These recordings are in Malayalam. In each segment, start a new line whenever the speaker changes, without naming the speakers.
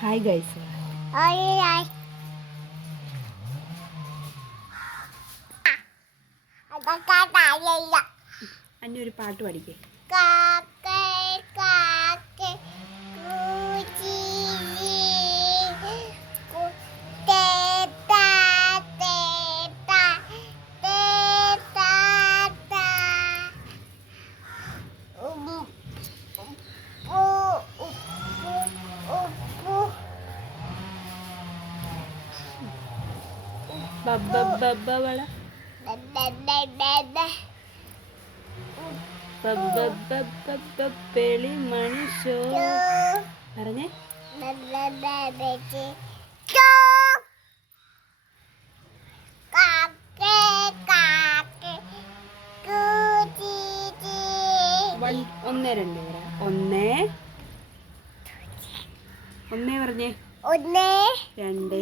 ഹായ് ഗൈസ് അന്നെ ഒരു പാട്ട് പാടിക്കേ ബബ്ബബ്ബവള ബബ്ബബ്ബബ്ബെളി മനുഷ്യോ പറഞ്ഞേ ഒന്ന് രണ്ട് പേര് ഒന്ന് ഒന്നേ പറഞ്ഞേ ഒന്നേ രണ്ട്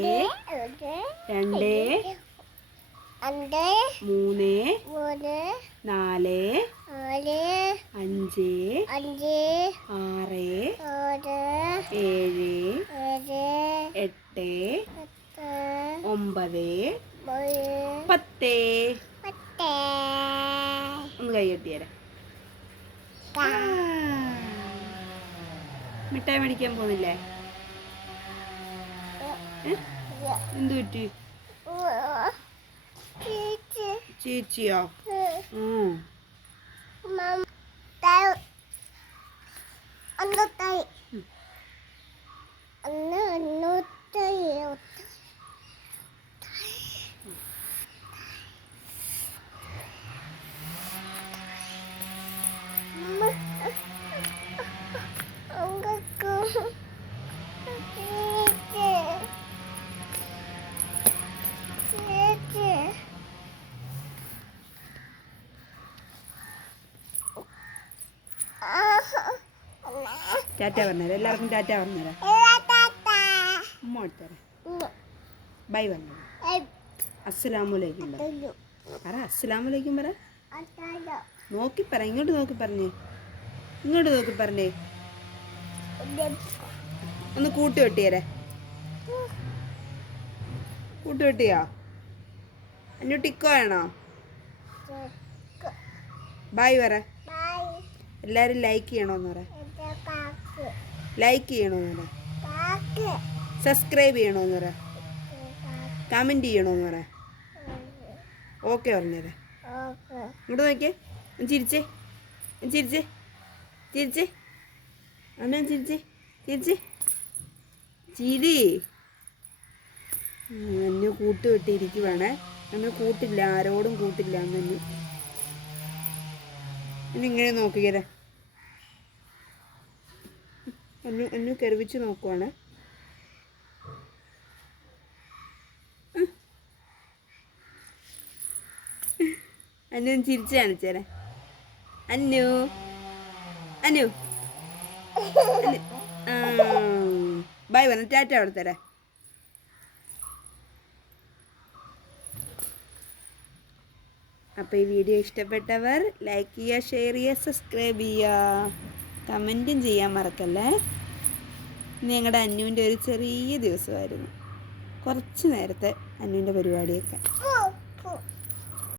രണ്ട് മൂന്ന് നാല് അഞ്ച് ആറ് ഏഴ് എട്ട് ഒമ്പത് പത്ത് ഒന്ന് കൈ കെട്ടിയരാ മിഠായി മേടിക്കാൻ പോകുന്നില്ലേ എന്തു പറ്റി ചീച്ചിയോ ഒന്ന് തൈ ടാറ്റ പറഞ്ഞേരാ എല്ലാവർക്കും ടാറ്റ പറഞ്ഞേരാ അമ്മ എടുത്തേരാ ബൈ പറഞ്ഞു അസ്സലാമലൈക്കും പറ അസ്സലാമലൈക്കും പറ നോക്കി പറ ഇങ്ങോട്ട് നോക്കി പറഞ്ഞേ ഇങ്ങോട്ട് നോക്കി പറഞ്ഞേ ഒന്ന് കൂട്ടി വെട്ടിയരേ കൂട്ടി വെട്ടിയോ അന്നു ടിക്കോ ആണോ ബായ് പറ എല്ലാരും ലൈക്ക് ചെയ്യണമെന്ന് പറയാം ലൈക്ക് ചെയ്യണമെന്ന് പറ സബ്സ്ക്രൈബ് ചെയ്യണമെന്ന് പറ കമൻറ്റ് ചെയ്യണമെന്ന് പറ ഓക്കെ പറഞ്ഞത് ഇങ്ങോട്ട് നോക്കിയേ ചിരിച്ചേ ചിരിച്ചേ ചിരിച്ചേ അണ്ണൻ ചിരിച്ചേ ചിരിച്ചേ ചിരി എന്നെ കൂട്ട് വിട്ടിരിക്കുവാണേ അന്ന് കൂട്ടില്ല ആരോടും കൂട്ടില്ല ഇനി ഇങ്ങനെ നോക്കിയതാ ഒന്ന് ഒന്ന് കരുവിച്ച് നോക്കുവാണ് അനു ചിരിച്ച് കാണിച്ചേരെ അനു അനു ബൈ വന്ന് ടാറ്റ അവിടെ കൊടുത്തേരെ അപ്പോൾ ഈ വീഡിയോ ഇഷ്ടപ്പെട്ടവർ ലൈക്ക് ചെയ്യുക ഷെയർ ചെയ്യുക സബ്സ്ക്രൈബ് ചെയ്യുക കമൻറ്റും ചെയ്യാൻ മറക്കല്ലേ ഇന്ന് ഞങ്ങളുടെ അന്നുവിൻ്റെ ഒരു ചെറിയ ദിവസമായിരുന്നു കുറച്ച് നേരത്തെ അന്നുവിൻ്റെ പരിപാടിയൊക്കെ